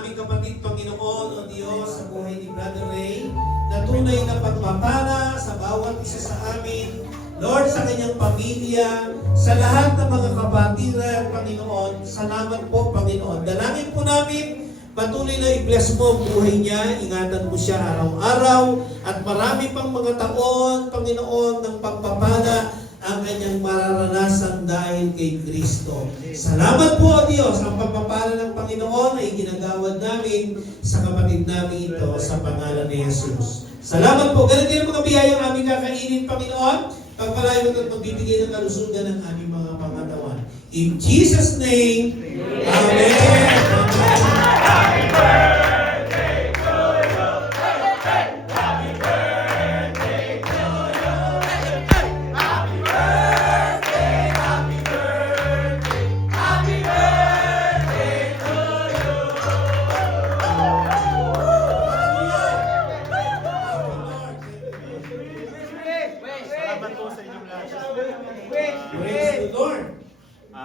aming kapatid, Panginoon, o Diyos, sa buhay ni Brother Ray, na tunay na pagpapala sa bawat isa sa amin, Lord, sa kanyang pamilya, sa lahat ng mga kapatiran, Panginoon, salamat po, Panginoon. Dalangin po namin, patuloy na i-bless mo ang buhay niya, ingatan mo siya araw-araw, at marami pang mga taon, Panginoon, ng pagpapala ang kanyang mararanasan dahil kay Kristo. Salamat po, O Diyos, ang pagpapala ng Panginoon ay ginagawad namin sa kapatid namin ito sa pangalan ni Jesus. Salamat po. Ganun din ang mga biyayang aming kakainin, Panginoon. Pagpalayo at magbibigay ng kalusugan ng aming mga pangatawan. In Jesus' name, Amen. Happy birthday to you. Happy birthday to you. Happy birthday, happy birthday, happy birthday to you. Salamat po sa inyong lahat. Praise the Lord.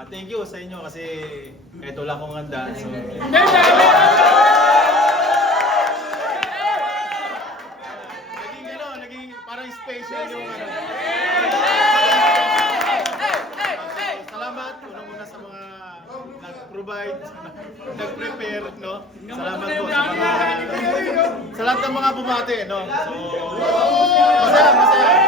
Thank you sa inyo kasi ito lang kong handa. So, naging parang special yung ano. Salamat unang-una sa mga nag-provide, nag-prepare, no? Salamat po sa lahat ng mga bumate, no? So, masaya.